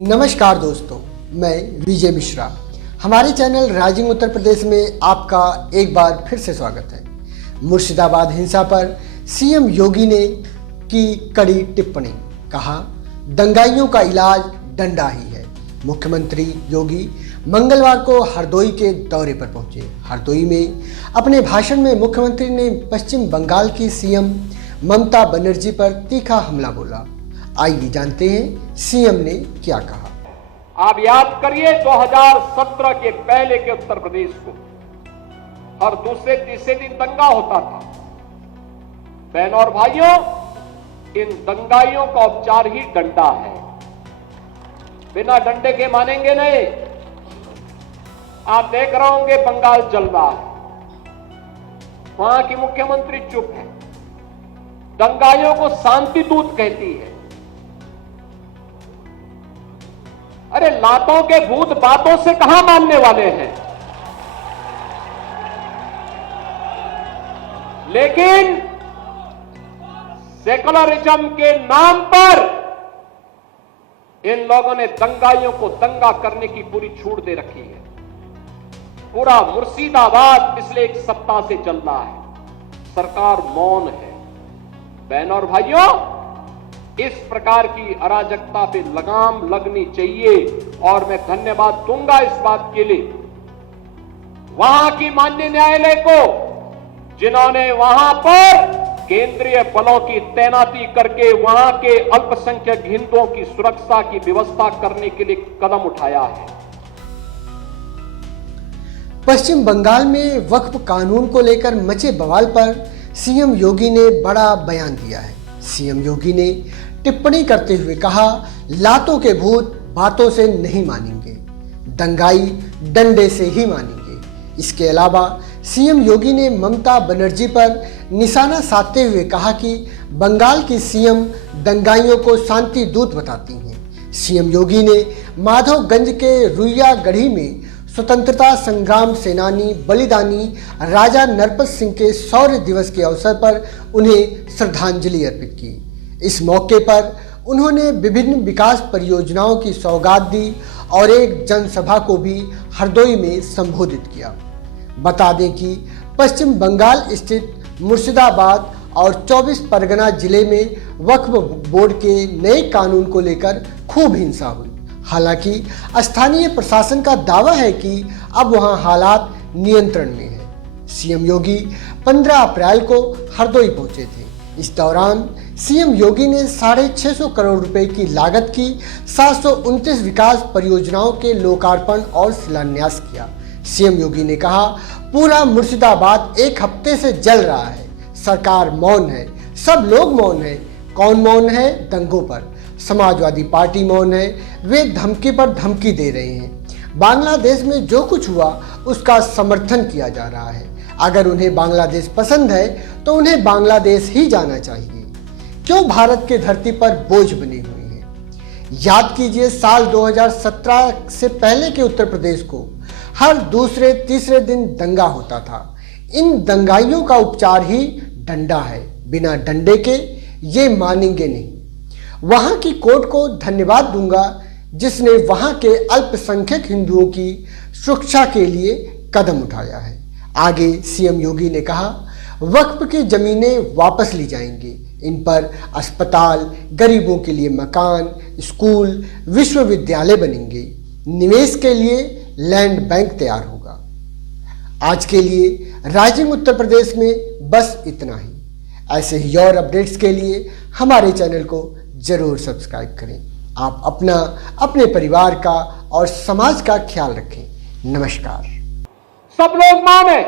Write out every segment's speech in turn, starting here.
नमस्कार दोस्तों, मैं विजय मिश्रा। हमारे चैनल राइजिंग उत्तर प्रदेश में आपका एक बार फिर से स्वागत है। मुर्शिदाबाद हिंसा पर सीएम योगी ने की कड़ी टिप्पणी, कहा दंगाइयों का इलाज डंडा ही है। मुख्यमंत्री योगी मंगलवार को हरदोई के दौरे पर पहुंचे। हरदोई में अपने भाषण में मुख्यमंत्री ने पश्चिम बंगाल की सीएम ममता बनर्जी पर तीखा हमला बोला। आइए जानते हैं सीएम ने क्या कहा। आप याद करिए 2017 के पहले के उत्तर प्रदेश को हर दूसरे तीसरे दिन दंगा होता था। बहनों और भाइयों, इन दंगाइयों का उपचार ही डंडा है। बिना डंडे के मानेंगे नहीं। आप देख रहे होंगे बंगाल जल रहा है, वहां की मुख्यमंत्री चुप है। दंगाइयों को शांति दूत कहती है। अरे लातों के भूत बातों से कहां मानने वाले हैं। लेकिन सेकुलरिज्म के नाम पर इन लोगों ने दंगाइयों को दंगा करने की पूरी छूट दे रखी है। पूरा मुर्शिदाबाद पिछले एक सप्ताह से चल रहा है। सरकार मौन है। बहनों और भाइयों, इस प्रकार की अराजकता पे लगाम लगनी चाहिए और मैं धन्यवाद दूंगा इस बात के लिए वहां की माननीय न्यायालय को, जिन्होंने वहां पर केंद्रीय बलों की तैनाती करके वहां के अल्पसंख्यक हिंदुओं की सुरक्षा की व्यवस्था करने के लिए कदम उठाया है। पश्चिम बंगाल में वक्फ कानून को लेकर मचे बवाल पर सीएम योगी ने बड़ा बयान दिया है। सीएम योगी ने टिप्पणी करते हुए कहा, लातों के भूत बातों से नहीं मानेंगे, दंगाई डंडे से ही मानेंगे। इसके अलावा सीएम योगी ने ममता बनर्जी पर निशाना साधते हुए कहा कि बंगाल की सीएम दंगाइयों को शांति दूत बताती हैं। सीएम योगी ने माधवगंज के रुइया गढ़ी में स्वतंत्रता संग्राम सेनानी बलिदानी राजा नरपत सिंह के शौर्य दिवस के अवसर पर उन्हें श्रद्धांजलि अर्पित की। इस मौके पर उन्होंने विभिन्न विकास परियोजनाओं की सौगात दी और एक जनसभा को भी हरदोई में संबोधित किया। बता दें कि पश्चिम बंगाल स्थित मुर्शिदाबाद और 24 परगना जिले में वक्फ बोर्ड के नए कानून को लेकर खूब हिंसा हुई। हालांकि स्थानीय प्रशासन का दावा है कि अब वहां हालात नियंत्रण में है। सीएम योगी 15 अप्रैल को हरदोई पहुंचे थे। इस दौरान सीएम योगी ने 650 करोड़ रुपए की लागत की 729 विकास परियोजनाओं के लोकार्पण और शिलान्यास किया। सीएम योगी ने कहा, पूरा मुर्शिदाबाद एक हफ्ते से जल रहा है। सरकार मौन है, सब लोग मौन है। कौन मौन है? दंगों पर समाजवादी पार्टी मौन है। वे धमकी पर धमकी दे रहे हैं। बांग्लादेश में जो कुछ हुआ उसका समर्थन किया जा रहा है। अगर उन्हें बांग्लादेश पसंद है तो उन्हें बांग्लादेश ही जाना चाहिए। क्यों भारत की धरती पर बोझ बनी हुई है? याद कीजिए, साल 2017 से पहले के उत्तर प्रदेश को हर दूसरे तीसरे दिन दंगा होता था। इन दंगाइयों का उपचार ही डंडा है। बिना डंडे के ये मानेंगे नहीं। वहां की कोर्ट को धन्यवाद दूंगा जिसने वहां के अल्पसंख्यक हिंदुओं की सुरक्षा के लिए कदम उठाया है। आगे सीएम योगी ने कहा, वक्फ की जमीनें वापस ली जाएंगी। इन पर अस्पताल, गरीबों के लिए मकान, स्कूल, विश्वविद्यालय बनेंगे। निवेश के लिए लैंड बैंक तैयार होगा। आज के लिए राइजिंग उत्तर प्रदेश में बस इतना ही। ऐसे ही और अपडेट्स के लिए हमारे चैनल को जरूर सब्सक्राइब करें। आप अपना, अपने परिवार का और समाज का ख्याल रखें। नमस्कार। सब लोग मौन है।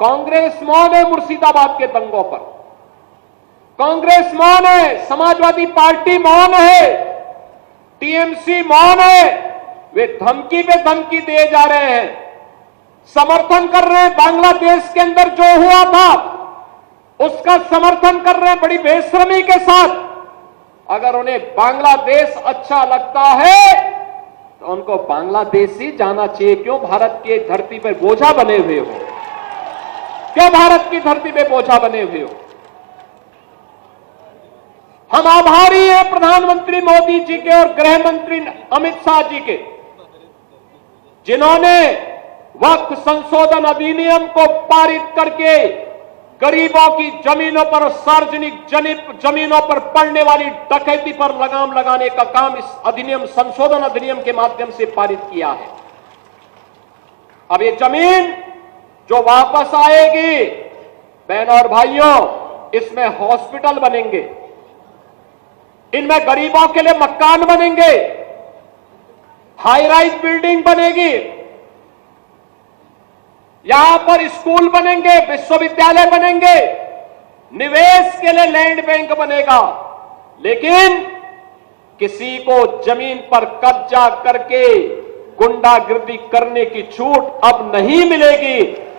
कांग्रेस मौन है मुर्शिदाबाद के दंगों पर। कांग्रेस मौन है, समाजवादी पार्टी मौन है, टीएमसी मौन है। वे धमकी पे धमकी दिए जा रहे हैं, समर्थन कर रहे हैं। बांग्लादेश के अंदर जो हुआ था उसका समर्थन कर रहे हैं बड़ी बेशर्मी के साथ। अगर उन्हें बांग्लादेश अच्छा लगता है तो उनको बांग्लादेश ही जाना चाहिए। क्यों भारत की धरती पर बोझा बने हुए हो? क्यों भारत की धरती पे बोझा बने हुए हो? हम आभारी हैं प्रधानमंत्री मोदी जी के और गृह मंत्री अमित शाह जी के, जिन्होंने वक्फ संशोधन अधिनियम को पारित करके गरीबों की जमीनों पर और सार्वजनिक जमीनों पर पड़ने वाली डकैती पर लगाम लगाने का काम इस संशोधन अधिनियम के माध्यम से पारित किया है। अब ये जमीन जो वापस आएगी, बहनों और भाइयों, इसमें हॉस्पिटल बनेंगे, इनमें गरीबों के लिए मकान बनेंगे, हाई राइज बिल्डिंग बनेगी, यहां पर स्कूल बनेंगे, विश्वविद्यालय बनेंगे, निवेश के लिए लैंड बैंक बनेगा। लेकिन किसी को जमीन पर कब्जा करके गुंडागिर्दी करने की छूट अब नहीं मिलेगी।